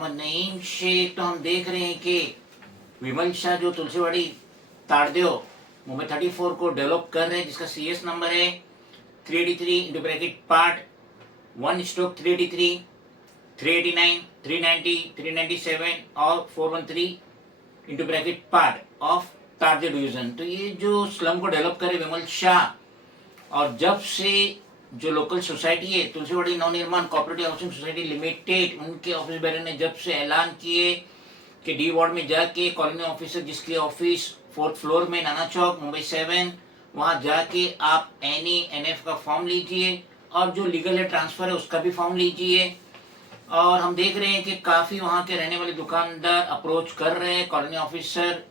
मोहम्मद नईम शेख। तो हम देख रहे हैं कि विमल शाह जो तुलसीवाड़ी ताड़देव मुंबई 34 को डेवलप कर रहे हैं, जिसका सीएस नंबर है 383 इंटू ब्रैकेट पार्ट 1/383 389 390 397 और 413 इंटू ब्रैकेट पार्ट ऑफ ताड़देव डिवीजन। तो ये जो स्लम को डेवलप करे विमल शाह, और जब से जो लोकल सोसाइटी है Tulsiwadi Navnirman cooperative housing society limited, उनके ऑफिस बेरर ने जब से ऐलान किए कि डी वार्ड में जाके कॉलोनी ऑफिसर जिसके ऑफिस 4th फ्लोर में नाना चौक मुंबई 7, वहां जाके आप NE/NF का फॉर्म लीजिए और जो लीगल है ट्रांसफर है उसका भी फॉर्म लीजिए। और हम देख रहे हैं कि काफ़ी वहाँ के रहने वाले दुकानदार अप्रोच कर रहे हैं कॉलोनी ऑफिसर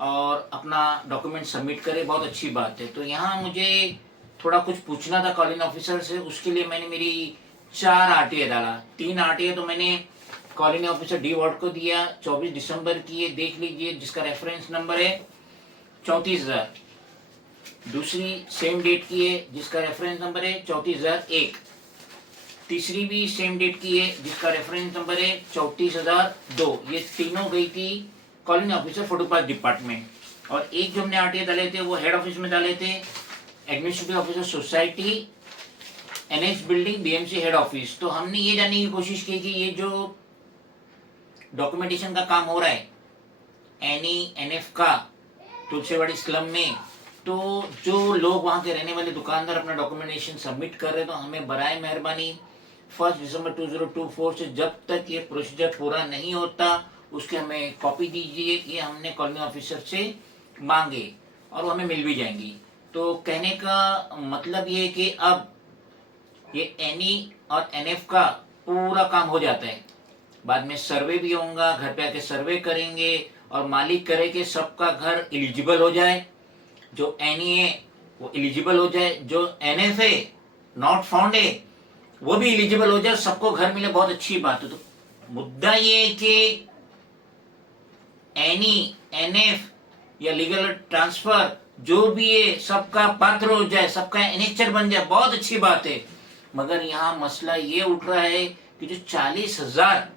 और अपना डॉक्यूमेंट सबमिट करे, बहुत अच्छी बात है। तो यहाँ मुझे थोड़ा कुछ पूछना था कॉलोनी ऑफिसर से, उसके लिए मैंने मेरी 4 RTA डाला। 3 RTA तो मैंने कॉलोनी ऑफिसर डी वार्ड को दिया 24 दिसंबर की, ये देख लीजिए, जिसका रेफरेंस नंबर है 34,000। दूसरी सेम डेट की है जिसका रेफरेंस नंबर है 34,001। तीसरी भी सेम डेट की है जिसका रेफरेंस नंबर है 34,002। ये तीनों गई थी कॉलोनी ऑफिसर फोटोपाथ डिपार्टमेंट। और एक जो हमने RTA डाले थे वो हेड ऑफिस में डाले थे, administrative officer society NH building BMC head office. तो हमने ये जानने की कोशिश की कि ये जो डॉक्यूमेंटेशन का काम हो रहा है NE/NF का तुलसीवाड़ी स्लम में, तो जो लोग वहाँ के रहने वाले दुकानदार अपना डॉक्यूमेंटेशन सबमिट कर रहे हैं, तो हमें बराए मेहरबानी 1 दिसंबर 2024 से जब तक ये प्रोसीजर पूरा नहीं होता उसके हमें कॉपी दीजिए। ये हमने कॉलोनी ऑफिसर से मांगे और वो हमें मिल भी जाएंगी। तो कहने का मतलब ये कि अब ये NE और NF का पूरा काम हो जाता है, बाद में सर्वे भी होगा, घर पे आके सर्वे करेंगे और मालिक करे कि सबका घर एलिजिबल हो जाए, जो NE है वो एलिजिबल हो जाए, जो NF है नॉट फाउंड है वो भी एलिजिबल हो जाए, सबको घर मिले, बहुत अच्छी बात है। तो मुद्दा ये है कि NE/NF या लीगल ट्रांसफर जो भी है सबका पात्र हो जाए, सबका एनेक्चर बन जाए, बहुत अच्छी बात है। मगर यहाँ मसला ये उठ रहा है कि जो 40,000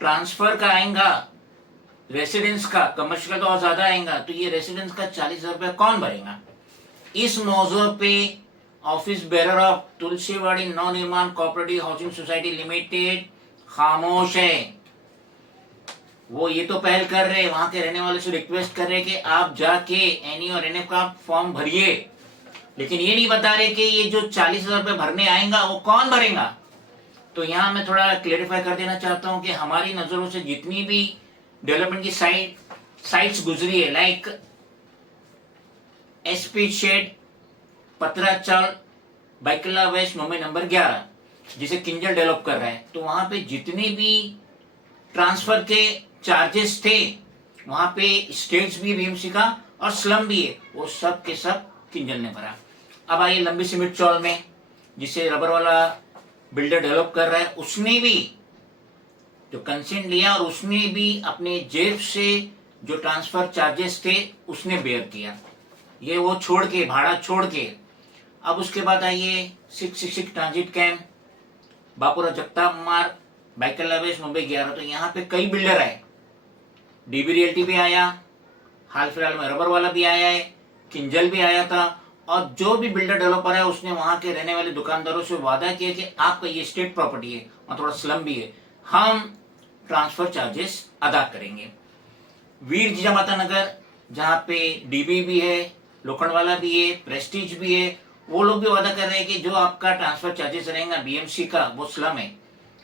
ट्रांसफर का आएगा रेसिडेंस का, कमर्शियल का तो और ज्यादा आएगा, तो ये रेसिडेंस का 40,000 रुपया कौन भरेगा? इस मौजू पे office bearer of Tulsiwadi Navnirman cooperative housing society limited खामोश है। वो ये तो पहल कर रहे हैं, वहां के रहने वाले से रिक्वेस्ट कर रहे हैं कि आप जाके NE और NF का फॉर्म भरिए, लेकिन ये नहीं बता रहे कि ये जो 40,000 रुपये भरने आएगा वो कौन भरेगा। तो यहाँ मैं थोड़ा क्लेरिफाई कर देना चाहता हूँ कि हमारी नजरों से जितनी भी डेवलपमेंट की साइट्स गुजरी है, like SP shed, Patra Chawl, Byculla west Mumbai number 11, जिसे किंजल डेवलप कर रहा है, तो वहां पे जितने भी ट्रांसफर के चार्जेस थे, वहां पे स्टेट्स भी BMC का और स्लम भी है, वो सब के सब किंजल ने भरा। अब आइए लंबी सिमेंट चौल में, जिसे रबर वाला बिल्डर डेवलप कर रहा है, उसने भी जो कंसेंट लिया और उसने भी अपने जेब से जो ट्रांसफर चार्जेस थे उसने बेयर किया, ये वो छोड़ के, भाड़ा छोड़ के। अब उसके बाद आइए 666 ट्रांजिट कैंप, बापुरा जगताप मार्ग, बाइकला वेस्ट मुंबई 11। तो यहाँ पे कई बिल्डर आए, DB रियल्टी भी आया, हाल फिलहाल में रबर वाला भी आया है, किंजल भी आया था, और जो भी बिल्डर डेवलपर है उसने वहां के रहने वाले दुकानदारों से वादा किया कि आपका ये स्टेट प्रॉपर्टी है और थोड़ा स्लम भी है, हम ट्रांसफर चार्जेस अदा करेंगे। वीर जिजामाता नगर, जहाँ पे DB भी है, लोखंडवाला भी है, प्रेस्टीज भी है, वो लोग भी वादा कर रहे हैं कि जो आपका ट्रांसफर चार्जेस रहेगा BMC का, वो स्लम है,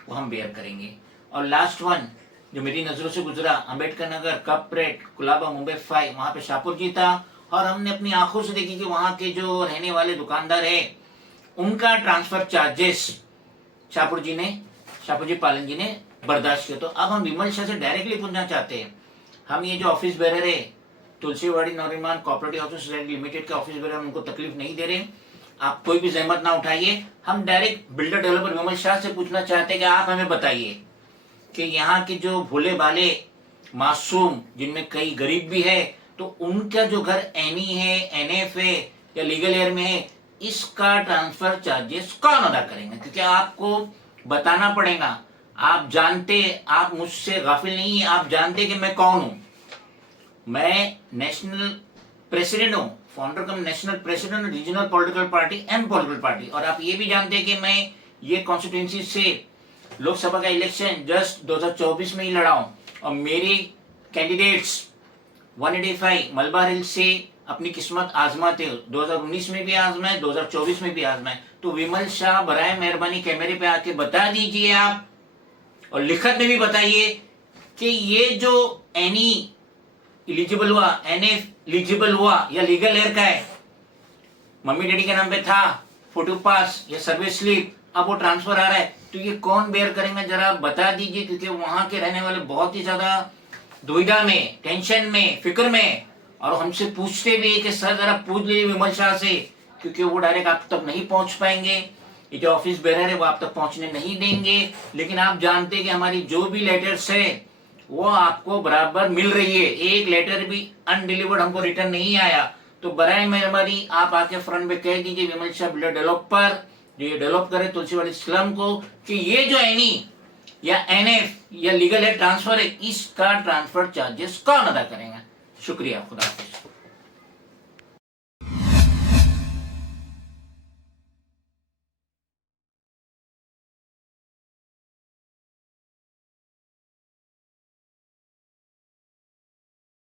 वो हम बेयर करेंगे। और लास्ट वन जो मेरी नजरों से गुजरा, अंबेडकर नगर, कपरेट, कुलाबा मुंबई 5, वहां पे शाहपुर जी था, और हमने अपनी आंखों से देखी कि वहां के जो रहने वाले दुकानदार है उनका ट्रांसफर चार्जेस शाहपुर जी पालन जी ने बर्दाश्त किया। तो अब हम विमल शाह से डायरेक्टली पूछना चाहते हैं, हम ये जो ऑफिस बेरर है Tulsiwadi Navnirman cooperative housing society limited के ऑफिस बेरर, उनको तकलीफ नहीं दे रहे, आप कोई भी जहमत ना उठाइए। हम डायरेक्ट बिल्डर डेवलपर विमल शाह से पूछना चाहते हैं कि आप हमें बताइए कि यहाँ के जो भोले भाले मासूम, जिनमें कई गरीब भी है, तो उनका जो घर NE है, NF है या लीगल एयर में है, इसका ट्रांसफर चार्जेस कौन अदा करेंगे? क्योंकि आपको बताना पड़ेगा आप जानते, आप मुझसे गाफिल नहीं है, आप जानते कि मैं कौन हूं। मैं नेशनल प्रेसिडेंट हूं, founder come national president regional political party and political party. और आप ये भी जानते हैं कि मैं ये कॉन्स्टिट्यूंसी से लोकसभा का इलेक्शन जस्ट 2024 में ही लड़ा हूं, और मेरे कैंडिडेट्स 185 मलबार हिल से अपनी किस्मत आजमाते हो, 2019 में भी आजमाए, 2024 में भी आजमाए। तो विमल शाह, बराए मेहरबानी कैमरे पे आके बता दीजिए आप, और लिखत में भी बताइए कि ये जो एनी इलिजिबल हुआ, एनएफ इलिजिबल हुआ या लीगल एयर का है, मम्मी डैडी के नाम पे था, फोटो पास या सर्विस स्लिप, अब वो ट्रांसफर आ रहा है, तो ये कौन बेयर करेंगे जरा बता दीजिए। क्योंकि वहां के रहने वाले बहुत ही ज्यादा दुविधा में, टेंशन में, फिक्र में, और हमसे पूछते भी है कि सर जरा पूछ लीजिए विमल शाह से, क्योंकि वो डायरेक्ट आप तक नहीं पहुंच पाएंगे, ये जो ऑफिस बेरर है वो आप तक पहुंचने नहीं देंगे। लेकिन आप जानते हैं कि हमारी जो भी लेटर्स है वो आपको बराबर मिल रही है, एक लेटर भी अनडिलीवर्ड हमको रिटर्न नहीं आया। तो बराए मेहरबानी आप आके फ्रंट में कह दीजिए विमल शाह बिल्डर डेवलपर जो ये डेवलप करे तुलसीवाड़ी स्लम को, कि ये जो एनी या एनएफ या लीगल है ट्रांसफर है, इसका ट्रांसफर चार्जेस कौन अदा करेगा। शुक्रिया, खुदा हाफिज।